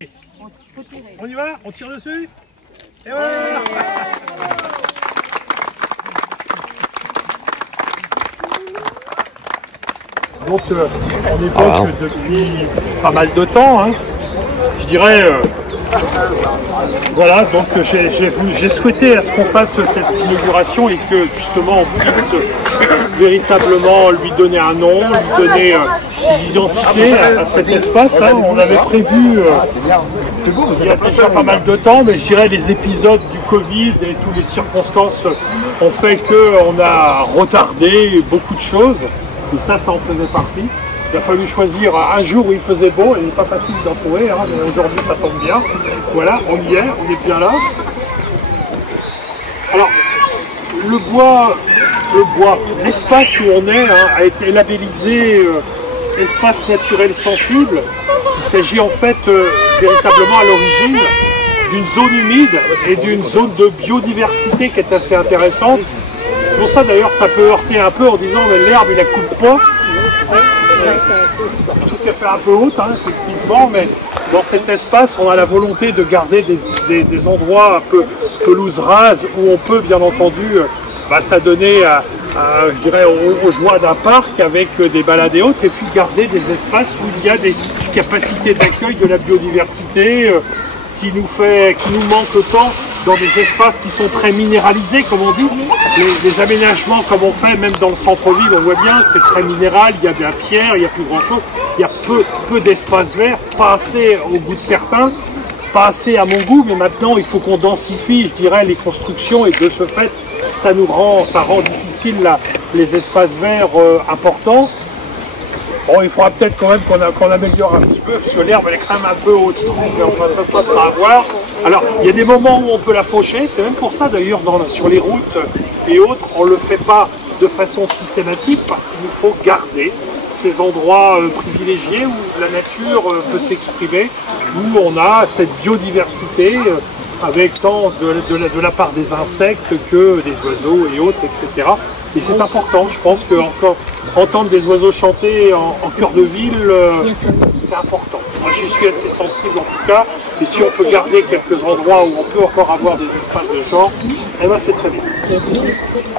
On y va? On tire dessus? Et voilà. Donc on évoque depuis pas mal de temps, hein. Je dirais, voilà, donc j'ai souhaité à ce qu'on fasse cette inauguration et que justement on puisse véritablement lui donner un nom, lui donner une identité à cet espace, hein. On avait prévu il y a déjà pas mal de temps, mais je dirais les épisodes du Covid et toutes les circonstances ont fait qu'on a retardé beaucoup de choses, et ça en faisait partie. Il a fallu choisir un jour où il faisait beau, et il n'est pas facile d'en trouver, hein, mais aujourd'hui ça tombe bien. Voilà, on y est, on est bien là. Alors, le bois, l'espace où on est, hein, a été labellisé espace naturel sensible. Il s'agit en fait véritablement à l'origine d'une zone humide et d'une zone de biodiversité qui est assez intéressante. C'est pour ça d'ailleurs ça peut heurter un peu en disant mais l'herbe il la coupe pas. Tout à fait un peu haute, hein, effectivement, mais dans cet espace on a la volonté de garder des endroits un peu pelouse rase où on peut bien entendu s'adonner je dirais aux joies d'un parc avec des balades et autres, et puis garder des espaces où il y a des capacités d'accueil de la biodiversité qui nous manque tant dans des espaces qui sont très minéralisés, comme on dit. Les aménagements comme on fait, même dans le centre-ville, on voit bien, c'est très minéral, il y a de la pierre, il n'y a plus grand-chose, il y a peu d'espace vert, pas assez au goût de certains, pas assez à mon goût, mais maintenant il faut qu'on densifie, je dirais, les constructions, et de ce fait, ça rend difficile les espaces verts importants. Bon, il faudra peut-être quand même qu'on améliore un petit peu, parce que l'herbe elle est quand même un peu haute, mais enfin ça sera à voir. Alors, il y a des moments où on peut la faucher, c'est même pour ça d'ailleurs sur les routes et autres, on ne le fait pas de façon systématique, parce qu'il nous faut garder ces endroits privilégiés où la nature peut s'exprimer, où on a cette biodiversité avec tant de la part des insectes que des oiseaux et autres, etc. Et c'est important, je pense qu'entendre des oiseaux chanter en cœur de ville, c'est important. Moi je suis assez sensible en tout cas, et si on peut garder quelques endroits où on peut encore avoir des espaces de genre, eh ben c'est très bien.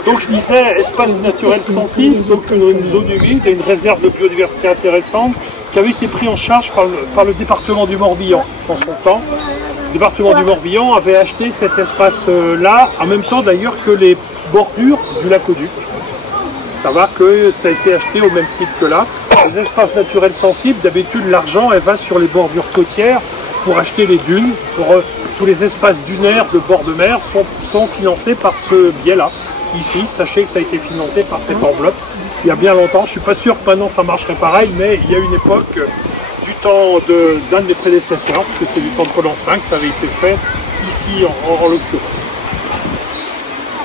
Donc je disais, espace naturel sensible, donc une zone humide et une réserve de biodiversité intéressante qui avait été pris en charge par le département du Morbihan en son temps. Le département du Morbihan avait acheté cet espace-là, en même temps d'ailleurs que les bordures du lac Auduc. Ça va que ça a été acheté au même titre que là. Les espaces naturels sensibles, d'habitude l'argent elle va sur les bordures côtières pour acheter les dunes. Tous les espaces dunaires de bord de mer sont financés par ce biais-là. Ici, sachez que ça a été financé par cette enveloppe il y a bien longtemps. Je ne suis pas sûr que maintenant ça marcherait pareil, mais il y a une époque du temps d'un de mes prédécesseurs, parce que c'est du temps de Paul Ancin que ça avait été fait ici en l'occurrence.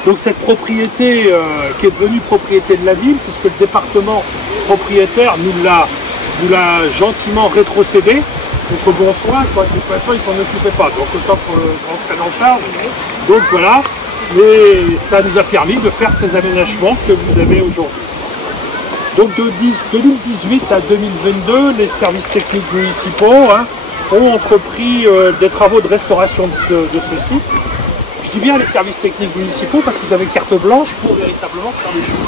Donc cette propriété qui est devenue propriété de la ville, puisque le département propriétaire nous l'a gentiment rétrocédé, contre bon soin, quoi. De toute façon il ne s'en occupait pas, donc autant qu'on prenne en charge. Donc voilà, et ça nous a permis de faire ces aménagements que vous avez aujourd'hui. Donc de 2018 à 2022, les services techniques municipaux ont entrepris des travaux de restauration de ce site. Je dis bien les services techniques municipaux parce qu'ils avaient carte blanche pour véritablement faire les choses.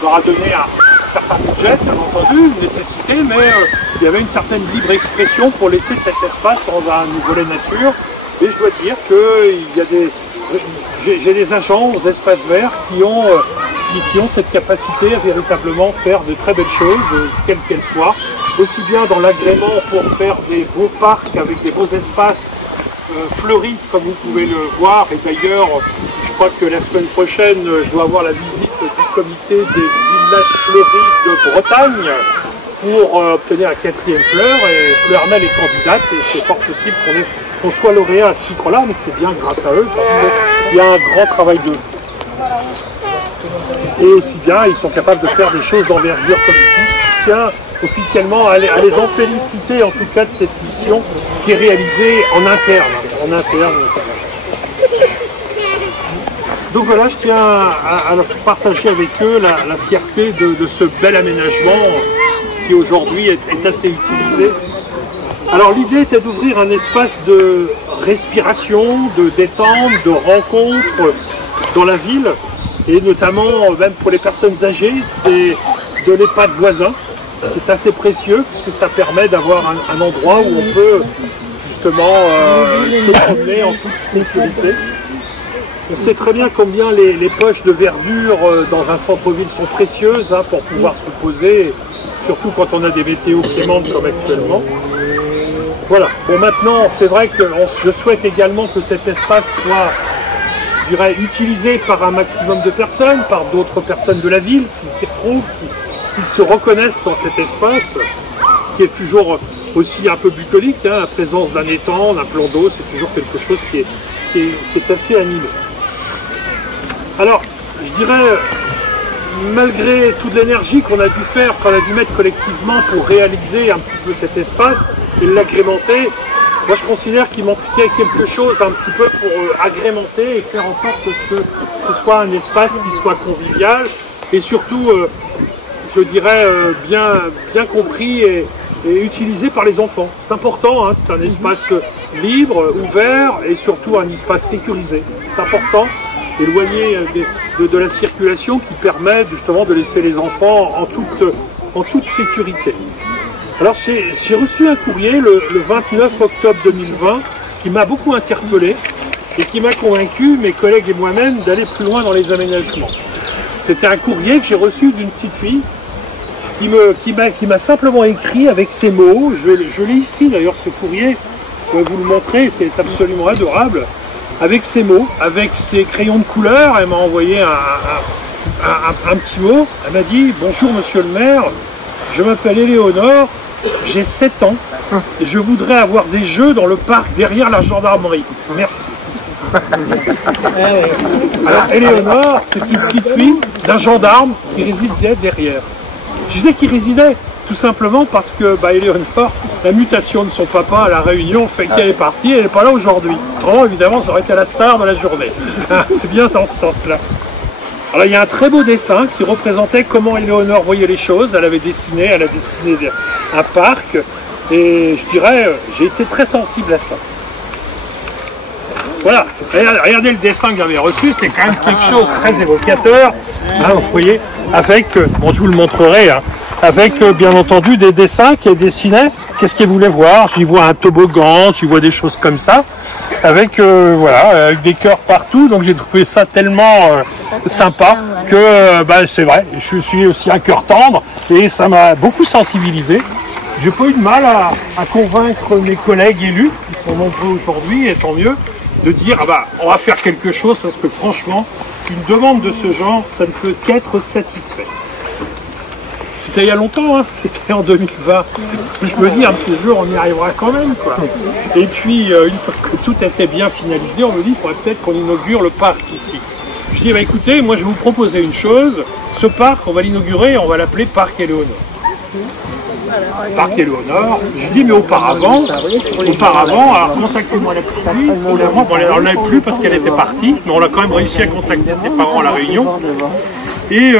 On leur a donné un certain budget, bien entendu, une nécessité, mais il y avait une certaine libre expression pour laisser cet espace dans un volet nature. Et je dois dire que j'ai des agents aux espaces verts qui ont cette capacité à véritablement faire de très belles choses, quelles qu'elles soient, aussi bien dans l'agrément pour faire des beaux parcs avec des beaux espaces fleuris, comme vous pouvez le voir. Et d'ailleurs, je crois que la semaine prochaine, je dois avoir la visite du comité des villages fleuris de Bretagne pour obtenir la 4e fleur, et Fleurmel est candidate, et c'est fort possible qu'on soit lauréat à ce titre-là, mais c'est bien grâce à eux, parce qu'il y a un grand travail d'eux. Et aussi bien, ils sont capables de faire des choses d'envergure comme ici. Je tiens officiellement à les en féliciter, en tout cas, de cette mission qui est réalisée en interne. Donc voilà, je tiens à partager avec eux la fierté de ce bel aménagement qui aujourd'hui est assez utilisé. Alors l'idée était d'ouvrir un espace de respiration, de détente, de rencontre dans la ville, et notamment même pour les personnes âgées, de l'EHPAD voisin. C'est assez précieux parce que ça permet d'avoir un endroit où on peut justement se promener en toute sécurité. On sait très bien combien les poches de verdure dans un centre-ville sont précieuses pour pouvoir se poser, surtout quand on a des météos clémentes comme actuellement. Voilà. Bon, maintenant, c'est vrai que je souhaite également que cet espace soit, je dirais, utilisé par un maximum de personnes, par d'autres personnes de la ville qui s'y retrouvent, qui se reconnaissent dans cet espace, qui est toujours aussi un peu bucolique. La présence d'un étang, d'un plan d'eau, c'est toujours quelque chose qui est assez animé. Alors, je dirais, malgré toute l'énergie qu'on a dû faire, qu'on a dû mettre collectivement pour réaliser un petit peu cet espace et l'agrémenter, moi je considère qu'il manquait quelque chose un petit peu pour agrémenter et faire en sorte que ce soit un espace qui soit convivial et surtout, je dirais, bien compris et utilisé par les enfants. C'est important, c'est un espace libre, ouvert et surtout un espace sécurisé. C'est important, éloigné de la circulation qui permet justement de laisser les enfants en toute sécurité. Alors j'ai reçu un courrier le 29 octobre 2020 qui m'a beaucoup interpellé et qui m'a convaincu, mes collègues et moi-même, d'aller plus loin dans les aménagements. C'était un courrier que j'ai reçu d'une petite fille qui m'a simplement écrit avec ces mots. Je l'ai ici d'ailleurs, ce courrier, je vais vous le montrer, c'est absolument adorable. Avec ces mots, avec ses crayons de couleur, elle m'a envoyé un petit mot. Elle m'a dit « Bonjour monsieur le maire, je m'appelle Éléonore, j'ai 7 ans et je voudrais avoir des jeux dans le parc derrière la gendarmerie. Merci. » Alors Éléonore, c'est une petite fille d'un gendarme qui résidait derrière. Je disais qu'il résidait tout simplement parce que Éléonore, la mutation de son papa à la Réunion fait qu'elle est partie, elle n'est pas là aujourd'hui. Autrement, évidemment, ça aurait été la star de la journée. C'est bien dans ce sens-là. Alors il y a un très beau dessin qui représentait comment Éléonore voyait les choses. Elle a dessiné un parc et je dirais, j'ai été très sensible à ça. Voilà, regardez le dessin que j'avais reçu, c'était quand même quelque chose de très évocateur. Vous voyez, avec, bon je vous le montrerai, avec bien entendu des dessins qu'elle dessinait. Qu'est-ce qu'elle voulait voir? J'y vois un toboggan, j'y vois des choses comme ça, avec avec des cœurs partout. Donc j'ai trouvé ça tellement sympa que c'est vrai, je suis aussi un cœur tendre et ça m'a beaucoup sensibilisé. J'ai pas eu de mal à convaincre mes collègues élus, qui sont nombreux aujourd'hui, et tant mieux, de dire on va faire quelque chose parce que franchement, une demande de ce genre, ça ne peut qu'être satisfait. C'était il y a longtemps, c'était en 2020. Je me dis, un petit jour, on y arrivera quand même, quoi. Et puis, une fois que tout était bien finalisé, on me dit, il faudrait peut-être qu'on inaugure le parc ici. Je dis, écoutez, moi je vais vous proposer une chose, ce parc, on va l'inaugurer, on va l'appeler Parc Éléonore. Parc Éléonore. Je dis, mais auparavant, alors contactez-moi la petite fille. On ne l'a plus parce qu'elle était partie, mais on a quand même réussi à contacter ses parents à la Réunion. Et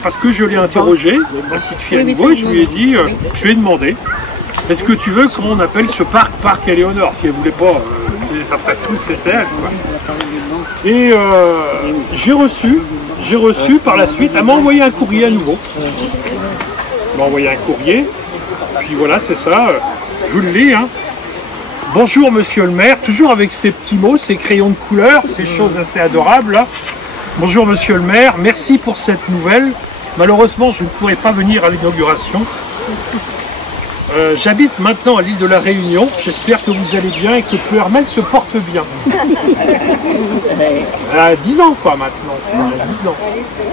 parce que je l'ai interrogé, la petite fille à nouveau, et je lui ai dit, je lui ai demandé, est-ce que tu veux qu'on appelle ce parc Parc Éléonore? Si elle ne voulait pas, après tout c'était elle, quoi. Et j'ai reçu par la suite, elle m'a envoyé un courrier à nouveau. Elle m'a envoyé un courrier, puis voilà, c'est ça, je vous le lis. Bonjour monsieur le maire, toujours avec ces petits mots, ces crayons de couleur, ces choses assez adorables là. Bonjour monsieur le maire, merci pour cette nouvelle. Malheureusement, je ne pourrai pas venir à l'inauguration. J'habite maintenant à l'île de la Réunion. J'espère que vous allez bien et que Puermel se porte bien. Elle a 10 ans quoi maintenant. 10 ans.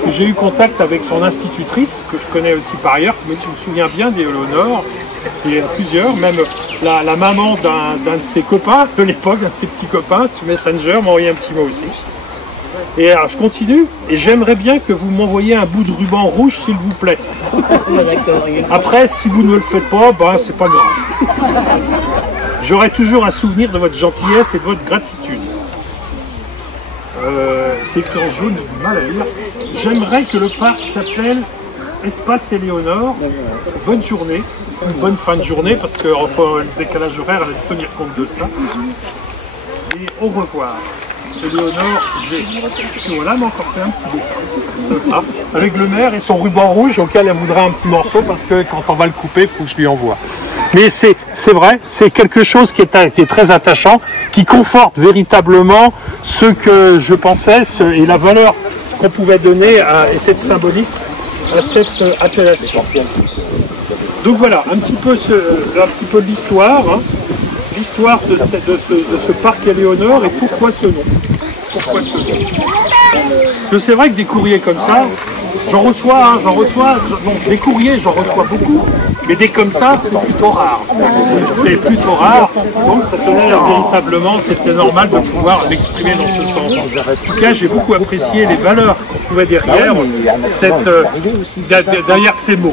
J'ai eu contact avec son institutrice, que je connais aussi par ailleurs, mais je me souviens bien d'Éléonore. Il y a plusieurs, même la maman d'un de ses copains de l'époque, d'un de ses petits copains, sur Messenger, m'a envoyé un petit mot aussi. Et alors je continue, et j'aimerais bien que vous m'envoyiez un bout de ruban rouge s'il vous plaît. Après, si vous ne le faites pas, c'est pas grave. J'aurai toujours un souvenir de votre gentillesse et de votre gratitude. C'est écrit en jaune, j'ai du mal à lire. J'aimerais que le parc s'appelle Espace Éléonore, bonne journée, bonne fin de journée, parce que entre le décalage horaire, elle va tenir compte de ça. Et au revoir. Éléonore G. Et voilà, mais encore fait un petit dessin. Avec le maire et son ruban rouge auquel elle voudrait un petit morceau, parce que quand on va le couper, il faut que je lui envoie. Mais c'est vrai, c'est quelque chose qui est très attachant, qui conforte véritablement ce que je pensais et la valeur qu'on pouvait donner et cette symbolique à cette appellation. Donc voilà, un petit peu de l'histoire, hein, l'histoire de ce parc Éléonore et pourquoi ce nom. Pourquoi ce nom? Parce que c'est vrai que des courriers comme ça, j'en reçois, des courriers, j'en reçois beaucoup, mais des comme ça, c'est plutôt rare. C'est plutôt rare, donc ça tenait véritablement, c'était normal de pouvoir l'exprimer dans ce sens. En tout cas, j'ai beaucoup apprécié les valeurs qu'on trouvait derrière, derrière ces mots.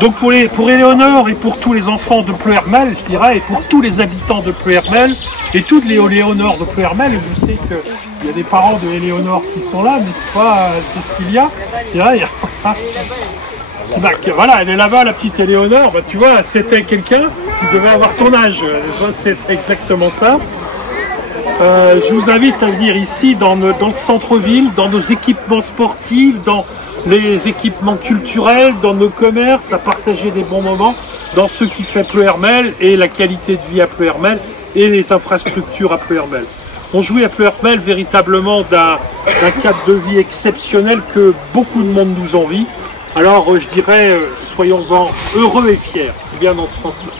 Donc pour Éléonore et pour tous les enfants de Pleuhermel, je dirais, et pour tous les habitants de Pleuhermel, et toutes les Éléonores de Pleuhermel, et je sais qu'il y a des parents de Éléonore qui sont là, n'est-ce pas, Cécilia? Voilà, elle est là-bas, la petite Éléonore, bah, tu vois, c'était quelqu'un qui devait avoir ton âge, c'est exactement ça. Je vous invite à venir ici, dans le centre-ville, dans nos équipements sportifs, dans les équipements culturels, dans nos commerces, à partager des bons moments, dans ce qui fait Pleuhermel et la qualité de vie à Pleuhermel et les infrastructures à Pleuhermel. On jouit à Pleuhermel véritablement d'un cadre de vie exceptionnel que beaucoup de monde nous envie. Alors je dirais, soyons-en heureux et fiers, c'est bien dans ce sens-là.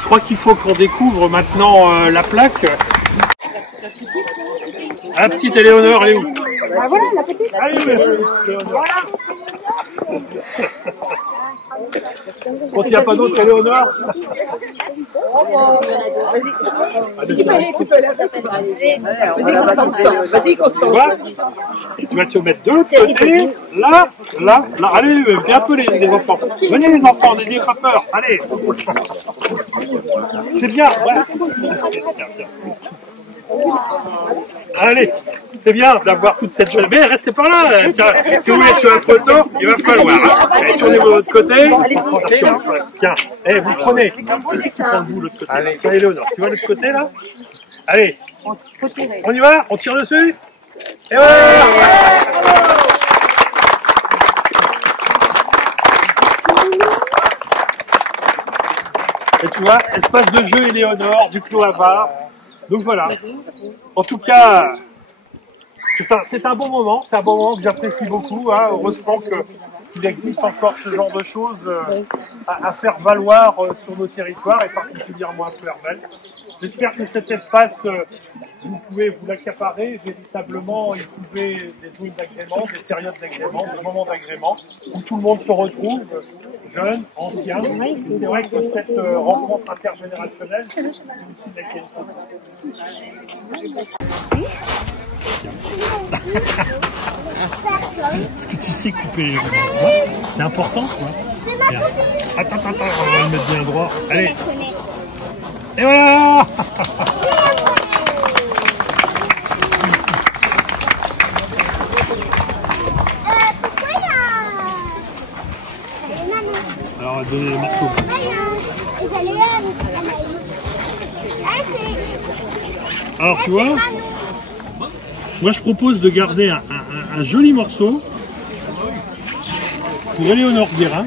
Je crois qu'il faut qu'on découvre maintenant la plaque. La petite Éléonore, elle est où? Ah voilà, la petite. Allez, Éléonore. Quand il n'y a pas d'autre Éléonore. Vas-y, Constance. Tu vas te mettre de l'autre côté. Là. Allez, viens un peu les enfants. Venez les enfants, n'ayez pas peur. Allez. C'est bien. Allez, c'est bien d'avoir toute cette jeune. Mais restez pas là. Tiens, si vous voulez sur la photo, il va falloir. Hein. Allez, tournez-vous de l'autre côté. Attention. Tiens, vous prenez. Vous l'autre côté. Allez, tiens, Éléonore, tu vas de l'autre côté là. Allez, on y va. On tire dessus. Et voilà. Et tu vois, espace de jeu Éléonore, du Clos Havard. Donc voilà. En tout cas, c'est un bon moment. C'est un bon moment que j'apprécie beaucoup. Hein. Heureusement qu'il existe encore ce genre de choses à faire valoir sur nos territoires et particulièrement à Pleuhermel. J'espère que cet espace, vous pouvez vous l'accaparer véritablement et trouver des zones d'agrément, des périodes d'agrément, des moments d'agrément où tout le monde se retrouve, jeunes, anciens. C'est vrai que cette rencontre intergénérationnelle, c'est aussi de la qualité. Est-ce que tu sais couper les gens? C'est important, quoi. Attends, on va le mettre bien droit. Allez. Et voilà. Alors, on va donner les marteaux. Alors, tu vois, moi je propose de garder un joli morceau pour Éléonore Guérin.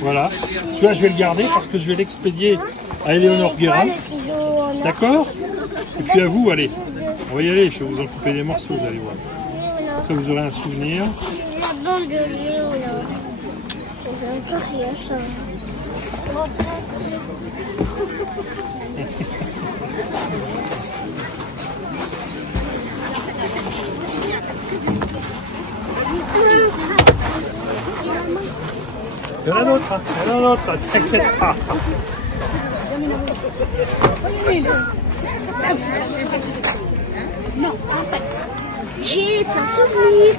Voilà, celui-là je vais le garder parce que je vais l'expédier à Éléonore Guérin. D'accord? Et puis à vous, allez, on va y aller, je vais vous en couper des morceaux, vous allez voir. Comme ça vous aurez un souvenir. La bande de Léonore. C'est encore rien ça. Il y en a d'autres, t'inquiète pas. Non, j'ai pas souvenir.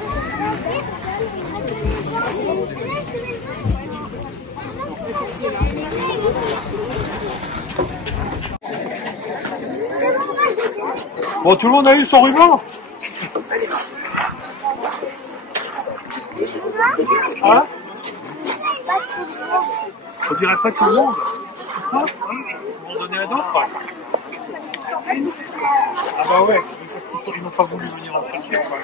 Bon, tout le monde a eu son ruban? On dirait pas tout le monde. Ah, ils vont donner à d'autres. Ah bah ouais, ils n'ont pas voulu venir en chercher, quoi.